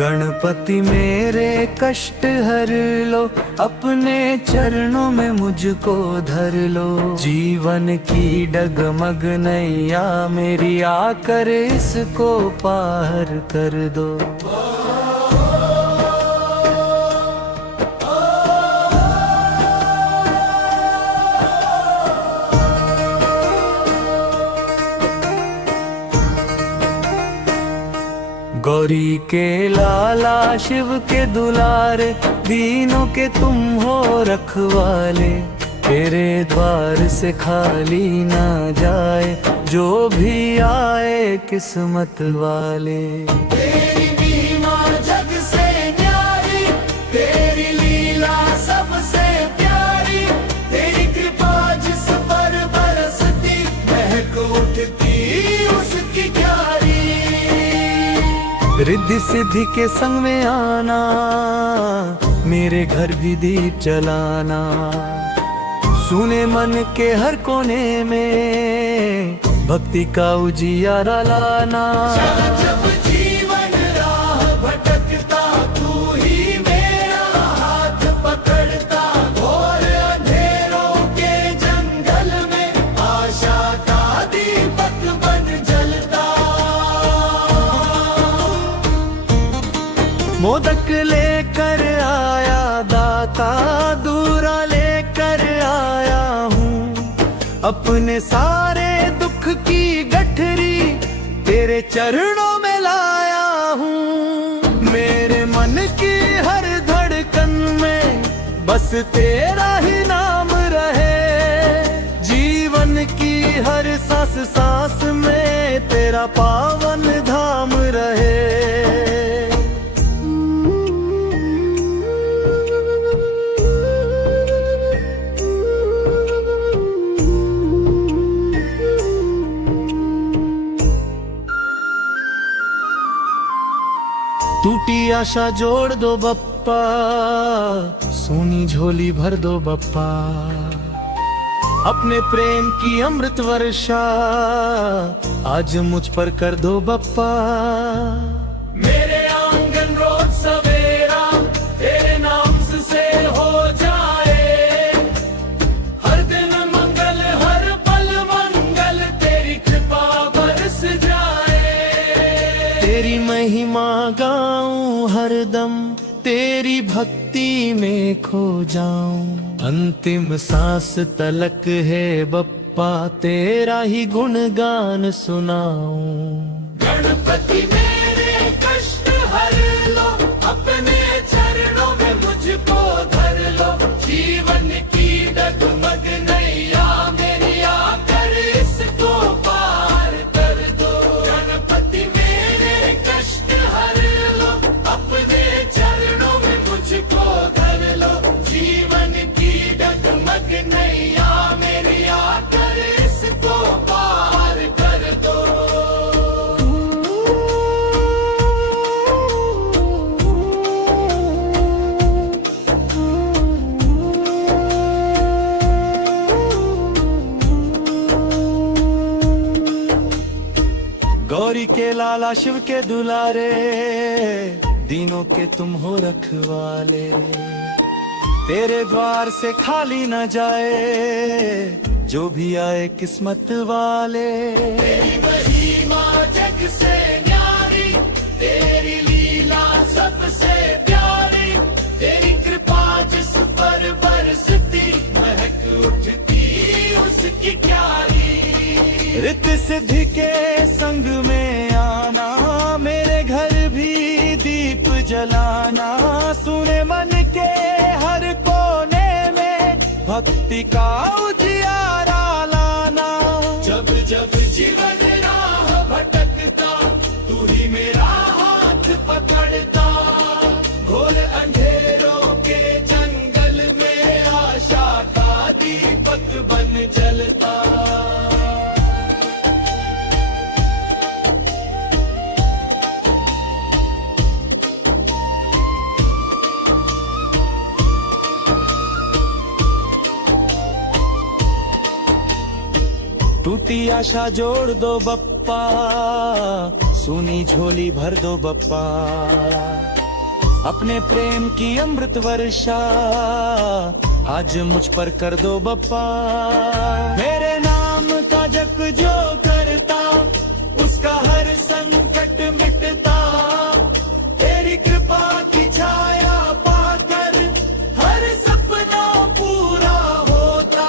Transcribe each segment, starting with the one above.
गणपति मेरे कष्ट हर लो, अपने चरणों में मुझको धर लो। जीवन की डगमग नैया मेरी आकर इसको पार कर दो। गौरी के लाला शिव के दुलारे, दीनों के तुम हो रखवाले। तेरे द्वार से खाली ना जाए, जो भी आए किस्मत वाले। तेरी महिमा जग से न्यारी, तेरी लीला सबसे प्यारी। तेरी कृपा जिस पर बरसती, महक उठती उसकी क्यारी। रिद्धि सिद्धि के संग में आना, मेरे घर भी दीप जलाना। सुने मन के हर कोने में, भक्ति का उजियारा लाना। जब जीवन राह भटकता, तू ही मेरा हाथ पकड़ता। घोर अंधेरों के जंगल में, आशा का दीपक बन जलता। मोदक लेकर आया दाता, दूरा लेकर आया हूँ। अपने सारे दुख की गठरी, तेरे चरणों में लाया हूँ। मेरे मन की हर धड़कन में, बस तेरा ही नाम रहे। जीवन की हर सांस सांस में, तेरा पावन धाम रहे। टूटी आशा जोड़ दो बप्पा, सोनी झोली भर दो बप्पा। अपने प्रेम की अमृत वर्षा, आज मुझ पर कर दो बप्पा। मेरे आंगन रोज सवेरा, तेरे नाम से हो जाए। हर दिन मंगल, हर पल मंगल, तेरी कृपा बरस जाए। तेरी महिमा गाऊं हरदम, तेरी भक्ति में खो जाऊं। अंतिम सांस तलक है बप्पा, तेरा ही गुणगान सुनाऊं। गणपति मेरे कष्ट हर लो, अपने चरणों में मुझको धर लो। जीवन की डगमग नैया मेरी आकर इसको पार कर दो। गणपति मेरे कष्ट हर लो, अपने चरणों में मुझको धर लो। जीवन की डगमग नैया मेरी आकर इसको पार कर दो। गौरी के लाला शिव के दुलारे, दीनों के तुम हो रखवाले। तेरे द्वार से खाली न जाए, जो भी आए किस्मत वाले। तेरी महिमा जग से न्यारी, तेरी लीला सबसे प्यारी। तेरी कृपा जिस पर बरसती, महक उठती उसकी क्यारी। रित सिद्धि के संग में आना, मेरे घर भी दीप जलाना। सुने मन के हर कोने में, भक्ति का उजियारा लाना। जब जब जीवन राह भटकता, तू ही मेरा हाथ पकड़ता। घोर अंधेरों के जंगल में, आशा का दीपक बन जलता। आशा जोड़ दो बप्पा, सुनी झोली भर दो बप्पा, अपने प्रेम की अमृत वर्षा आज मुझ पर कर दो बप्पा। मेरे नाम का जप जो करता उसका हर संकट मिटता, तेरी कृपा की छाया पाकर हर सपना पूरा होता।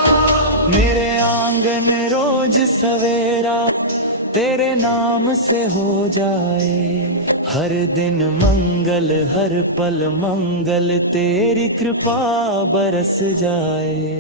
मेरे आंगन रोज सवेरा तेरे नाम से हो जाए, हर दिन मंगल हर पल मंगल तेरी कृपा बरस जाए।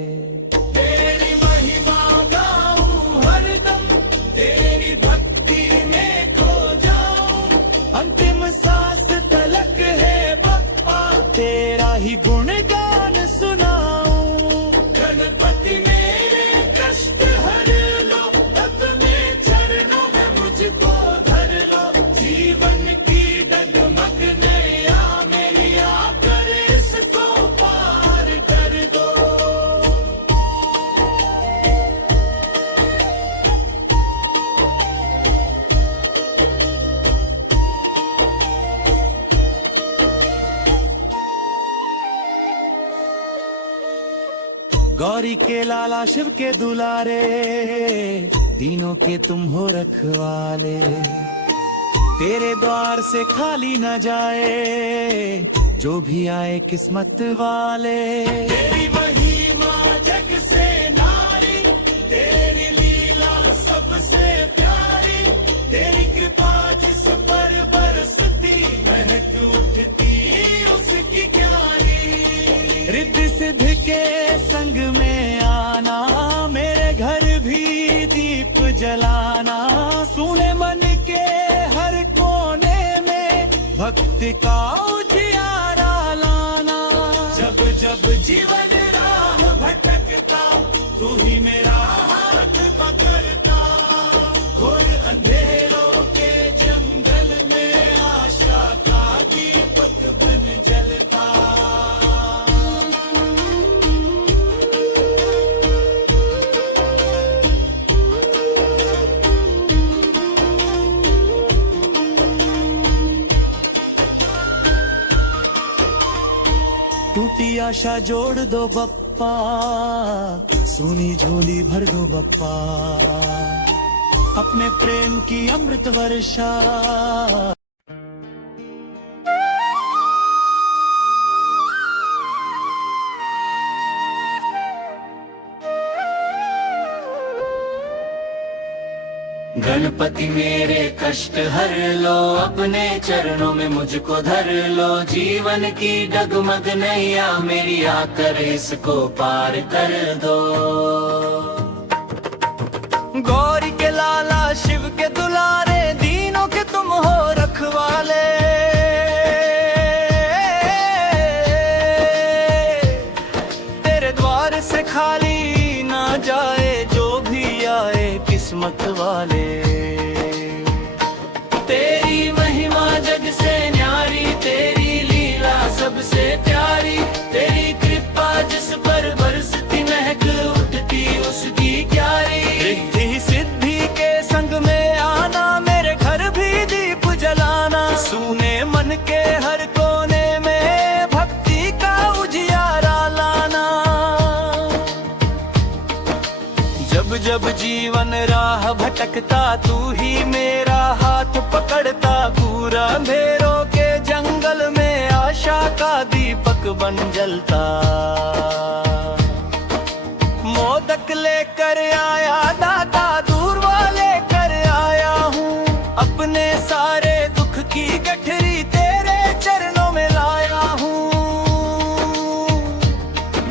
तेरी महिमा गाऊं हरदम, तेरी भक्ति में खो जाऊं, अंतिम सांस तलक है बप्पा तेरा ही गुणगान सुनाऊं। गणपति मेरे कष्ट हर लो, अपने चरणों में मुझको धर लो, जीवन की डगमग नैया मेरी आकर इसको पार कर दो। गौरी के लाला शिव के दुलारे, तीनों के तुम हो रखवाले, तेरे द्वार से खाली न जाए जो भी आए किस्मत वाले। तेरी महिमा जग से नारी, तेरी लीला सबसे प्यारी, तेरी कृपा जिस पर बरसती महक उठती उसकी क्यारी। रिद्धि सिद्ध के संग में आना, मेरे घर भी दीप जलाना, सुने मन के हर कोने में भक्ति का उजियारा लाना। जब जब जीवन राह भटकता तू ही मेरा हाथ पकड़ता, घोर अंधेरों के जंगल में आशा का दीपक बन जलता। टूटी आशा जोड़ दो बप्पा, सुनी झोली भर दो बप्पा, अपने प्रेम की अमृत वर्षा। गणपति मेरे कष्ट हर लो, अपने चरणों में मुझको धर लो, जीवन की डगमग नैया मेरी आकर इसको पार कर दो। गौरी के लाला शिव के दुलारे, दीनों के तुम हो रखवाले, तेरे द्वार से खाली ना जाए जो भी आए किस्मत वाले। तेरी महिमा जग से न्यारी, तेरी लीला सबसे प्यारी, तेरी कृपा जिस पर बरसती महक उठती उसकी क्यारी। रिद्धि सिद्धि के संग में आना, मेरे घर भी दीप जलाना, सुने मन के हर कोने में भक्ति का उजियारा लाना। जब जब जीवन राह भटकता तू ही मेरा हाथ पकड़ता, पूरा अंधेरों के जंगल में आशा का दीपक बन जलता। मोदक लेकर आया दाता, दूर वाले कर आया हूँ, अपने सारे दुख की गठरी तेरे चरणों में लाया हूँ।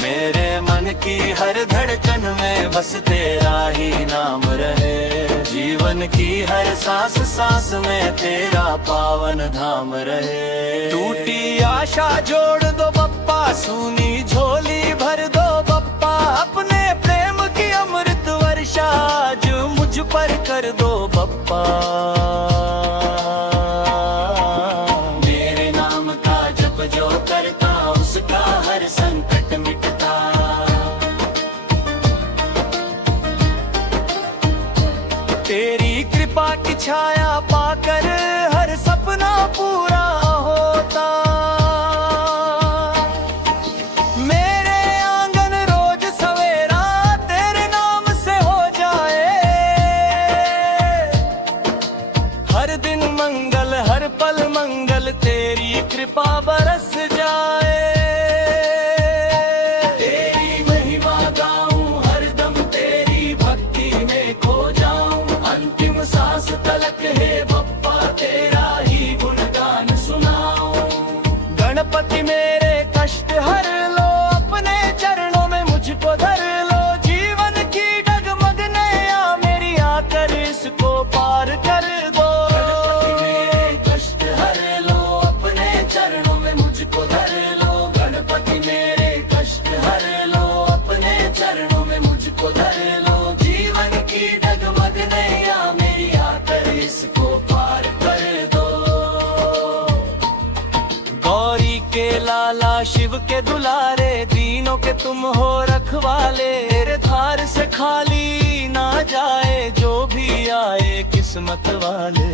मेरे मन की हर धड़कन में बस तेरा ही नाम रहे, जीवन की हर सांस सांस में तेरा पावन धाम रहे। टूटी आशा जोड़ दो बप्पा, सुनी झोली भर दो बप्पा, अपने प्रेम की अमृत वर्षा आज मुझ पर कर दो बप्पा। मेरे नाम का जप जो करता उसका हर संकट मिटता। शिव के दुलारे, दीनों के तुम हो रखवाले। तेरे द्वार से खाली ना जाए जो भी आए किस्मत वाले।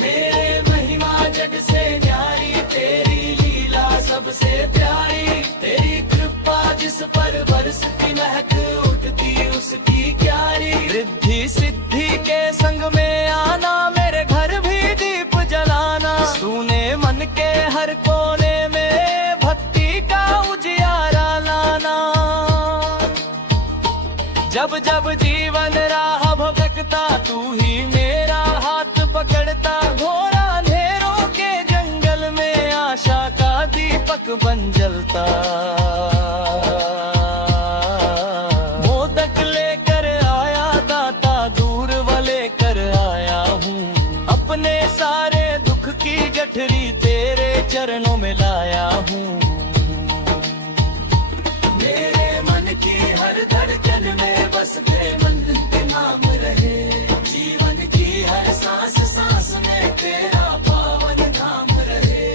मेरे महिमा जग से न्यारी, तेरी लीला सबसे प्यारी। तेरी कृपा जिस पर बरसती, महक उठती उसकी क्यारी। रिद्धि सिद्धि के संग में आना, मेरे घर भी दीप जलाना। सुने मन के हर कोने में भक्ति का उजियारा लाना। जब जब जीवन राह भटकता, तू ही मेरा हाथ पकड़ता। घोर अंधेरों के जंगल में आशा का दीपक बन जलता। मोदक लेकर आया दाता, दूर वाले कर आया हूँ। अपने सारे दुख की गठरी तेरे चरणों में लाया हूँ। मेरे मन की हर धड़कन में बस मन के नाम रहे। जीवन की हर सांस सांस में तेरा पावन नाम रहे।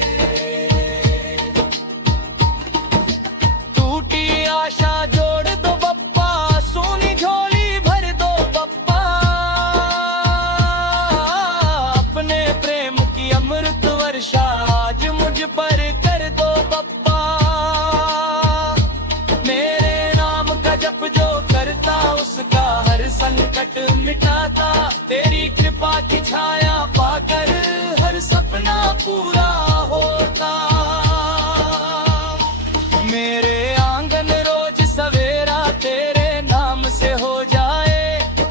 टूटी आशा जोड़ दो बप्पा, सोनी झोली भर दो बप्पा। अपने प्रेम की अमृत वर्षा आज मुझ पर कर दो बप्पा। मेरे नाम का जप जो करता, उसका हर संकट मिटाता। तेरी कृपा की छाया पाकर हर सपना पूरा होता। मेरे आंगन रोज सवेरा तेरे नाम से हो जाए।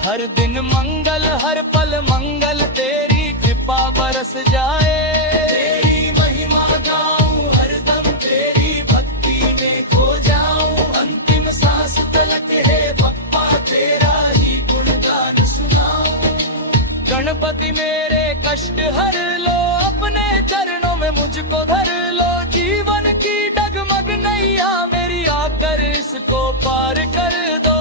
हर दिन मंगल हर पल मंगल, तेरी कृपा बरस जाए। तेरी महिमा गाऊं हरदम, तेरी भक्ति में खो जाऊं। अंतिम सांस तलक है बप्पा, तेरा ही गुणगान सुनाऊं। गणपति मेरे कष्ट हर लो, अपने चरणों में मुझको धर लो। जीवन की डगमग नैया मेरी आकर इसको पार कर दो।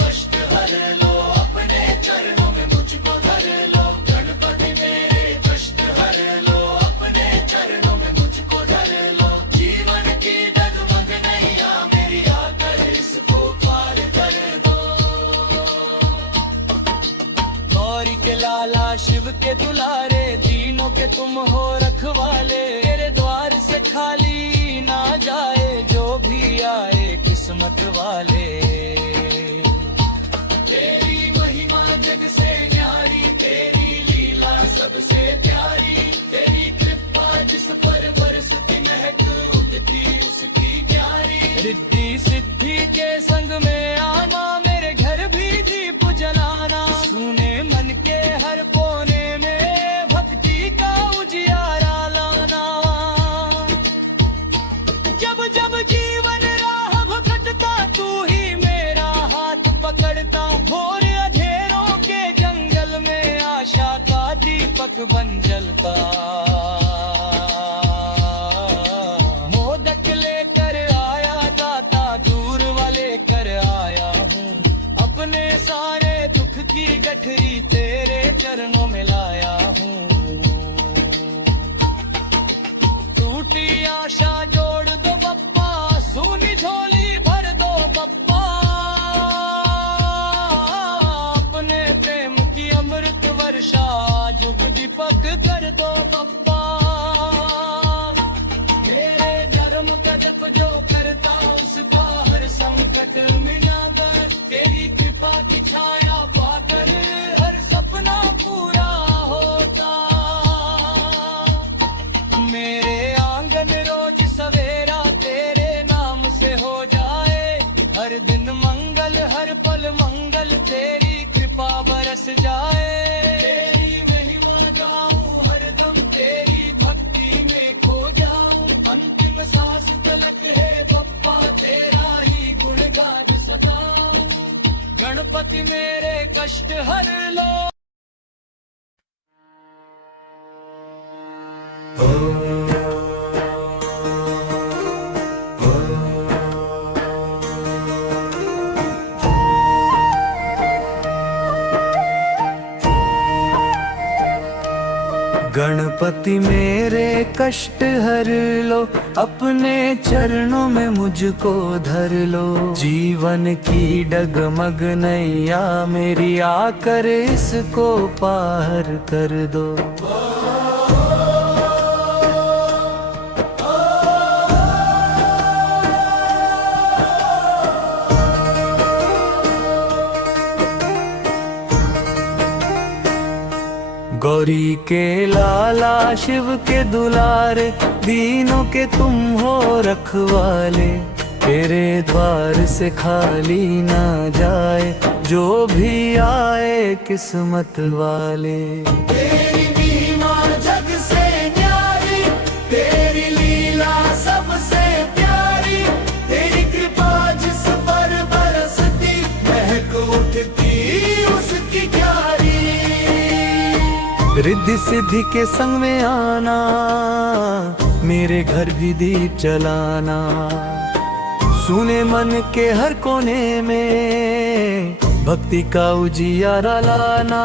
कष्ट हर लो, अपने चरणों में मुझको धर लो। गणपति मेरे कष्ट हर लो, अपने चरणों में मुझको धर लो। जीवन की डगमग नैया मेरी आकर इसको पार कर दो। गौरी के लाला शिव के दुलारे, दीनों के तुम हो रखवाले। तेरे द्वार से खाली ना जाए जो भी आए किस्मत वाले। तेरी महिमा जग से न्यारी, तेरी लीला सबसे प्यारी। तेरी कृपा जिस पर बरसती, महक उठती उसकी क्यारी। रिद्धि सिद्धि के संग में आना, मेरे घर भी दीप जलाना। सुने मन के हर कोने में भक्ति का उजियारा लाना। जब जब जीवन राह भटकता, तू ही मेरा हाथ पकड़ता। घोर अंधेरों के जंगल में आशा का दीपक बन जलता। मोदक लेकर आया दाता, दूर वाले कर आया हूँ। अपने सारे दुख की गठरी तेरे चरणों में लाया हूँ। टूटी आशा जोड़ दो बप्पा, सोनी झोली भर दो बप्पा। अपने प्रेम की अमृत वर्षा जुग दीपक कर दो बप्पा। मेरे धर्म का जप जो करता, उसका हर संकट मिटाकर। तेरी कृपा की छाया पाकर हर सपना पूरा होता। मेरे आंगन रोज सवेरा तेरे नाम से हो जाए। हर दिन मंगल हर पल मंगल, तेरी कृपा बरस जाए। तेरी महिमा गाऊं हरदम, तेरी भक्ति में खो जाऊं। अंतिम सांस तलक है बप्पा, तेरा ही गुणगान सदाऊं। गणपति मेरे कष्ट हर लो। गणपति मेरे कष्ट हर लो, अपने चरणों में मुझको धर लो। जीवन की डगमग नैया मेरी आकर इसको पार कर दो। गौरी के लाला शिव के दुलारे, दीनों के तुम हो रखवाले। तेरे द्वार से खाली ना जाए जो भी आए किस्मत वाले। तेरी महिमा जग से न्यारी, तेरी लीला सबसे प्यारी। तेरी कृपा जिस पर बरसती, महक उठती उसकी क्यारी। रिद्धि सिद्धि के संग में आना, मेरे घर भी दीप जलाना। सुने मन के हर कोने में, भक्ति का उजियारा लाना।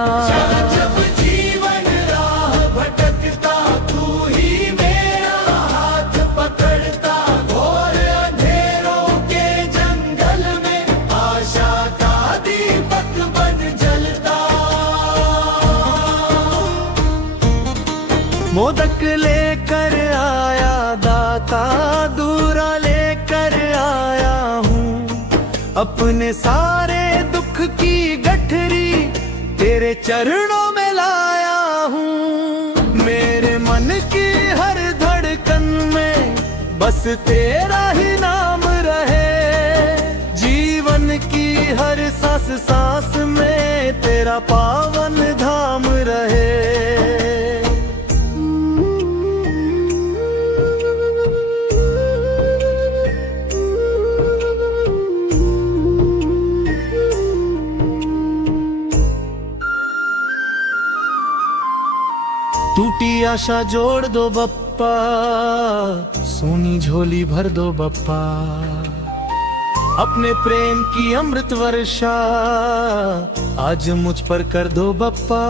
जब जीवन राह भटकता, तू ही मेरा हाथ पकड़ता। घोर अंधेरों के जंगल में, आशा का दीपक बन जलता। मोदक लेकर आया दाता, दूरा लेकर आया हूँ। अपने सारे दुख की गठरी तेरे चरणों में लाया हूँ। मेरे मन की हर धड़कन में बस तेरा ही नाम रहे। जीवन की हर सांस सांस में तेरा पावन धाम रहे। टूटी आशा जोड़ दो बप्पा, सोनी झोली भर दो बप्पा। अपने प्रेम की अमृत वर्षा आज मुझ पर कर दो बप्पा।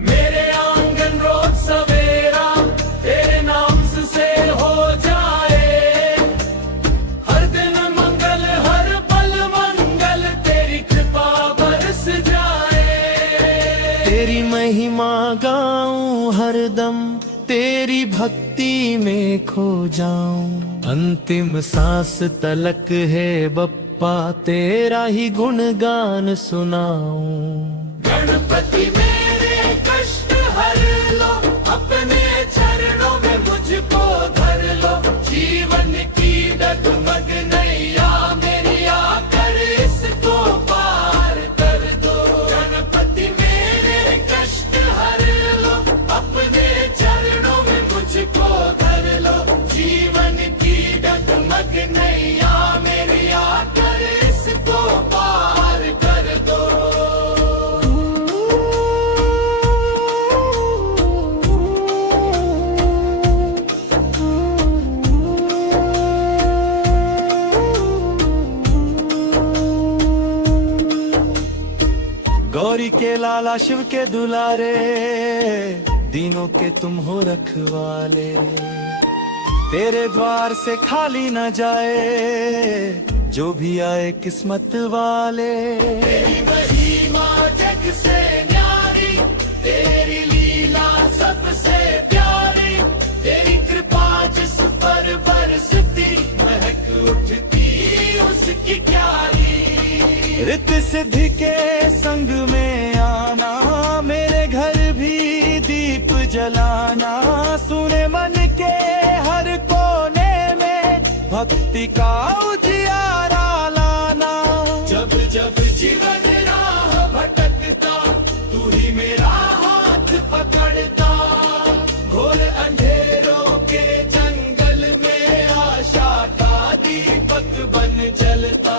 मेरे आंगन रोज सवेरा तेरे नाम से हो जाए। हर दिन मंगल, हर पल मंगल, तेरी कृपा बरस जाए। तेरी महिमा गाऊं हरदम, तेरी भक्ति में खो जाऊं। अंतिम सांस तलक है बप्पा, तेरा ही गुणगान सुनाऊं। गणपति मेरे कष्ट हर लो, अपने चरणों में मुझको धर लो। जीवन की डगमग नैया मेरी आकर इसको पार कर दो। गणपति मेरे कष्ट हर लो, अपने चरणों में मुझको धर लो। जीवन की डगमग नैया मेरी आकर इसको पार कर दो। गौरी के लाला शिव के दुलारे, दीनों के तुम हो रखवाले। तेरे द्वार से खाली न जाए जो भी आए किस्मत वाले। तेरी महिमा जग से न्यारी, तेरी लीला सबसे प्यारी। तेरी कृपा जिस पर बरसती, महक उठती उसकी क्यारी। रित सिद्धि के संग में आना, मेरे घर भी दीप जलाना। सुने मन के हर कोने में, भक्ति का उजियारा लाना। जब जब जीवन राह भटकता, तू ही मेरा हाथ पकड़ता। घोर अंधेरों के जंगल में, आशा का दीपक बन जलता।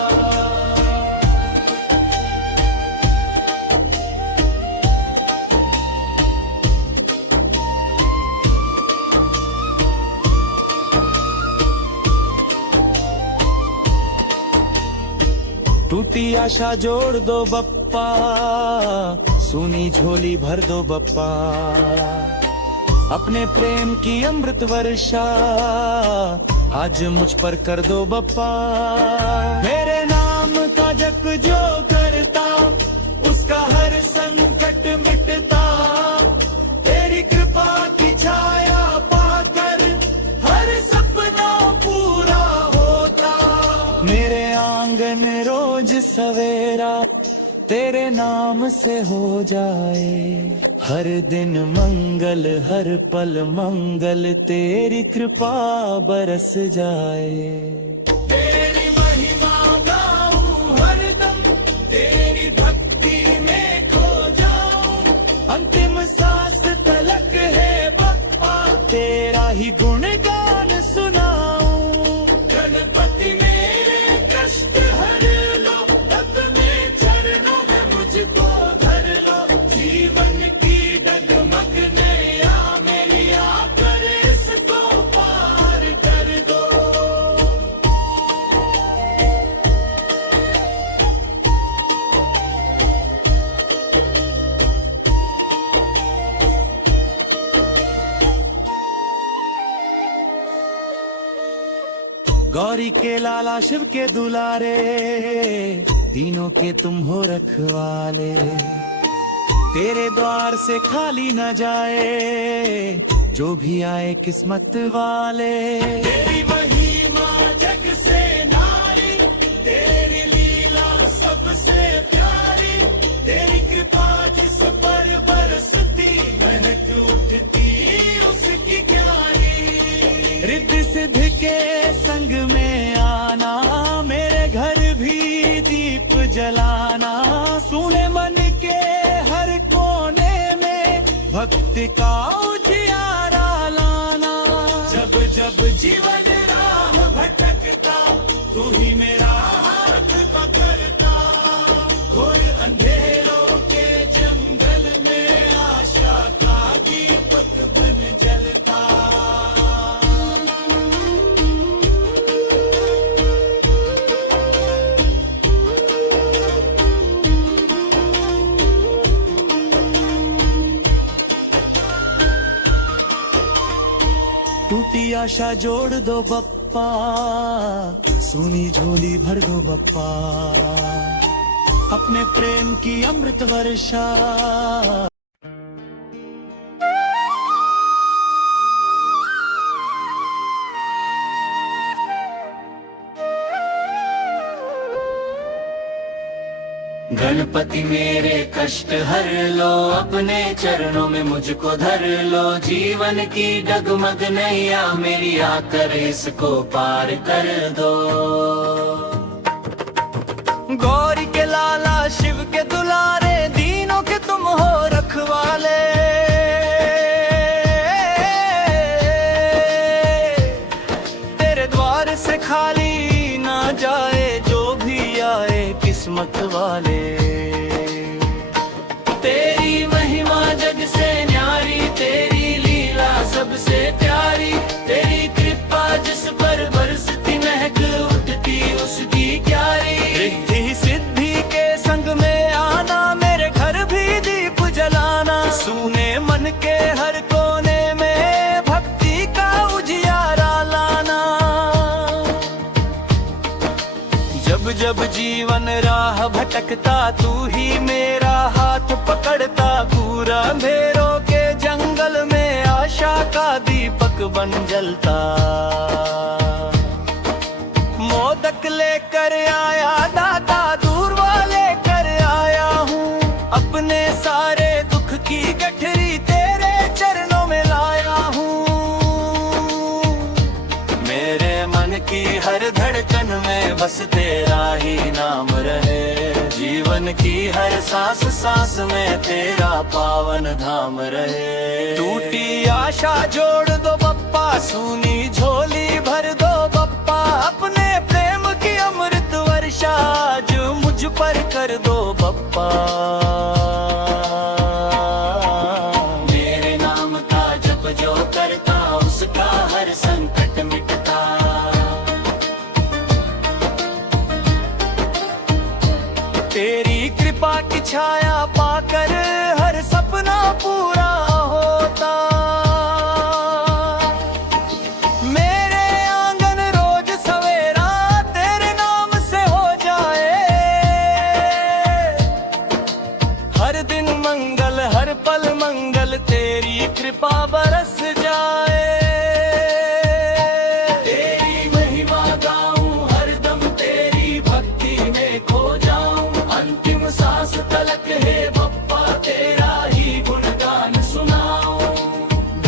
टूटी आशा जोड़ दो बप्पा, सुनी झोली भर दो बप्पा, अपने प्रेम की अमृत वर्षा आज मुझ पर कर दो बप्पा। मेरे नाम का जप जो करता उसका हर संकट मिटता, तेरी कृपा की छाया पाकर हर सपना पूरा होता। मेरे आंगन रोज सवेरा तेरे नाम से हो जाए, हर दिन मंगल हर पल मंगल तेरी कृपा बरस जाए। तेरी महिमा गाऊं हरदम, तेरी भक्ति में खो जाऊं, अंतिम सांस तलक है बप्पा तेरा ही गुणगान सुनाऊं। गणपति मेरे कष्ट हर लो, अपने चरणों में मुझको धर लो, जीवन की डगमग नैया मेरी आकर इसको पार कर दो। गौरी के लाला शिव के दुलारे, तीनों के तुम हो रखवाले, तेरे द्वार से खाली न जाए जो भी आए किस्मत वाले। तेरी महिमा जग से नारी, तेरी लीला सबसे प्यारी, तेरी कृपा जिस पर बरसती महक उठती उसकी क्यारी। रिद्धि सिद्ध के संग में आना, मेरे घर भी दीप जलाना, सुने मन के हर कोने में भक्ति का उजियारा लाना। जब जब जीवन राह भटकता तू ही मेरा हाथ पकड़ता, घोर अंधेरों के जंगल में आशा का दीपक बन जलता। टूटी आशा जोड़ दो बप्पा, सुनी झोली भर दो बप्पा, अपने प्रेम की अमृत वर्षा। गणपति मेरे कष्ट हर लो, अपने चरणों में मुझको धर लो, जीवन की डगमग नैया मेरी आकर इसको पार कर दो। गौरी के लाला शिव के दुलारे, दीनों के तुम हो रखवाले, तेरे द्वार से खाली ना जाए जो भी आए किस्मत वाले। तेरी महिमा जग से न्यारी, तेरी लीला सबसे प्यारी, तेरी कृपा जिस पर बरसती महक उठती उसकी क्यारी। रिद्धि सिद्धि के संग में आना, मेरे घर भी दीप जलाना, सुने मन के हर कोने में भक्ति का उजियारा लाना। जब जब जीवन राह भटकता तू ही मेरा हाथ पकड़ता, पूरा अंधेरों के जंगल में आशा का दीपक बन जलता। मोदक लेकर आया दाता, दूर वाले कर आया हूँ, अपने सारे दुख की गठरी तेरे चरणों में लाया हूँ। मेरे मन की हर धड़कन में बस तेरा ही नाम रहे, जीवन की हर सांस सांस में तेरा पावन धाम रहे। टूटी आशा जोड़ दो बप्पा, सुनी झोली भर दो बप्पा, अपने प्रेम की अमृत वर्षा जो मुझ पर कर दो बप्पा। मेरे नाम का जप जो करता उसका हर संकट मिटता। तेरी कृपा की छाया पाकर तेरी कृपा बरस जाए। तेरी महिमा गाऊं हरदम, तेरी भक्ति में खो जाऊं, अंतिम सांस तलक हे बप्पा तेरा ही गुणगान सुनाऊं।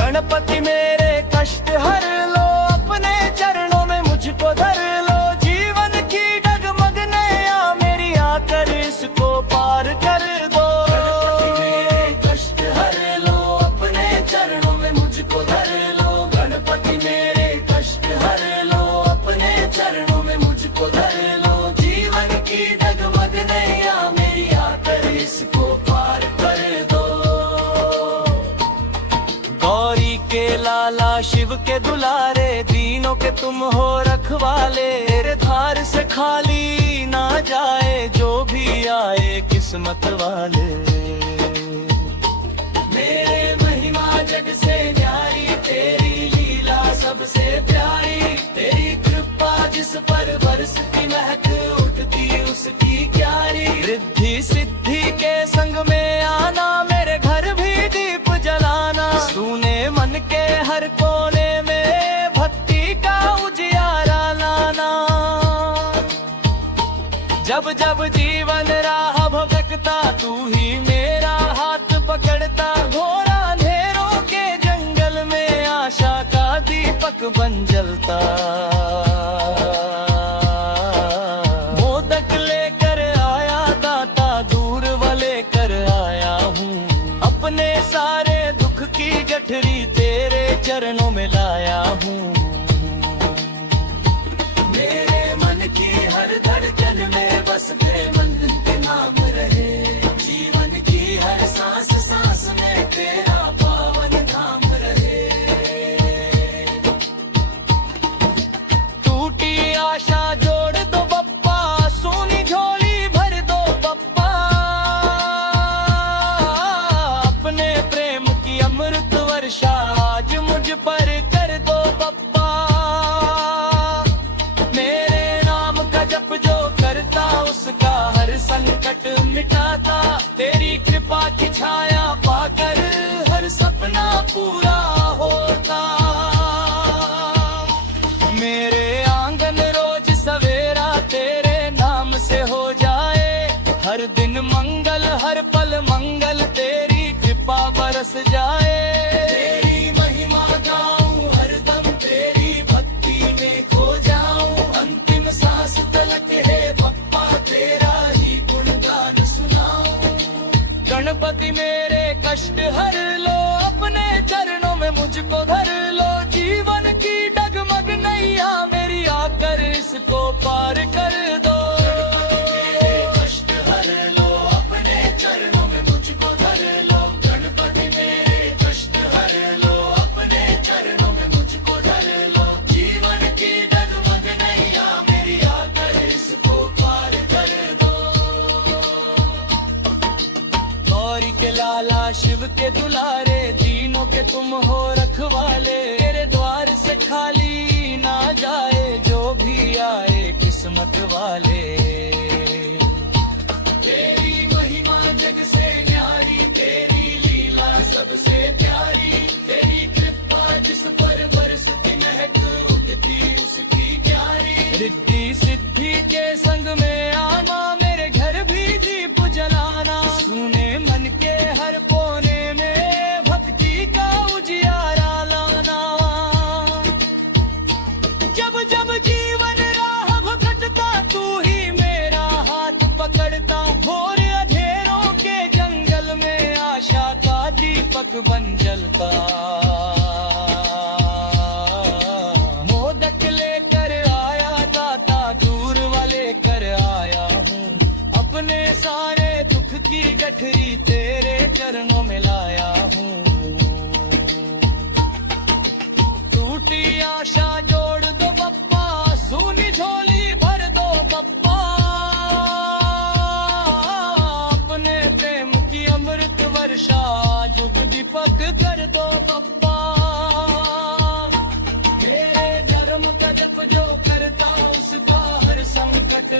गणपति मेरे कष्ट हर लो, अपने चरणों में मुझको धर लो, जीवन की डगमग नैया मेरी आकर इसको पार कर दो। गणपति मेरे कष्ट हर लो, अपने चरणों में मुझको धर लो। गणपति मेरे कष्ट हर लो, अपने चरणों में मुझको धर लो, जीवन की डगमग नैया मेरी आकर इसको पार कर दो। गौरी के लाला शिव के दुलारे, दीनों के तुम हो रखवाले, तेरे धार से खाली ना जाए जो भी आए किस्मत वाले। मेरे महिमा जग से न्यारी, तेरी लीला सबसे प्यारी, तेरी कृपा जिस पर बरसती महक उठती उसकी क्यारी। रिद्धि सिद्धि के संग में आना, मेरे घर भी दीप जलाना, तूने मन के हर कोने में भक्ति का उजियारा लाना। जब जब जीवन राह भटकता, तू ही मेरा हाथ पकड़ता, घोर अंधेरों के जंगल में आशा का दीपक बन जलता। मोदक लेकर आया दाता, दूर वाले कर आया हूँ, अपने सारे दुख की गठरी तेरे चरणों में लाया हूँ। मेरे मन की हर धड़कन में बस मंदिर के नाम रहे, जीवन की हर सांस सांस में तेरा पावन नाम रहे। टूटी आशा जोड़ दो बप्पा, सोनी झोली भर दो बप्पा, अपने प्रेम की अमृत वर्षा आज मुझ पर कर दो बप्पा। मेरे नाम का जप जो करता, उसका हर संकट मिटाता, तेरी कृपा की छाया पाकर हर सपना पूरा होता। मेरे आंगन रोज सवेरा तेरे नाम से हो जाए, हर दिन मंगल हर पल मंगल तेरी कृपा बरस जाए। तेरी महिमा गाऊं हरदम, तेरी भक्ति में खो जाऊं, अंतिम सांस तलक है बप्पा तेरा ही गुणगान सुनाऊं। गणपति मेरे कष्ट हर लो, अपने चरणों में मुझको धर लो, जीवन की डगमग नैया मेरी आकर इसको पार कर दो। मेरे कष्ट हर लो, अपने चरणों में मुझको धर लो। गणपति मेरे कष्ट हर लो, अपने चरणों में मुझको धर लो, जीवन की डगमग नैया मेरी आकर इसको पार कर दो। गौरी के लाला शिव के दुलारे, दीनों के तुम हो रखवाले, तेरे द्वार से खाली ना जाए जो भी आए किस्मत वाले। तेरी महिमा जग से न्यारी, तेरी लीला सबसे प्यारी, तेरी कृपा जिस पर बरसती महक उठती उसकी क्यारी। रिद्धि सिद्धि के संग में आना, मेरे घर भी दीप जलाना, सुने मन के हर कोने में भक्ति का उजियारा लाना। जब जब जीवन राह भटकता, तू ही मेरा हाथ पकड़ता, घोर अंधेरों के जंगल में आशा का दीपक बन जलता। मोदक लेकर आया दाता, दूर वाले कर आया हूँ, अपने सारे दुख की गठरी तेरे चरणों में लाया हूँ। टूटी आशा जोड़ दो बप्पा, सोनी झोली भर दो बप्पा, अपने प्रेम की अमृत वर्षा जुग दीपक कर दो बप्पा। मेरे धर्म का जप जो करता, उसका हर संकट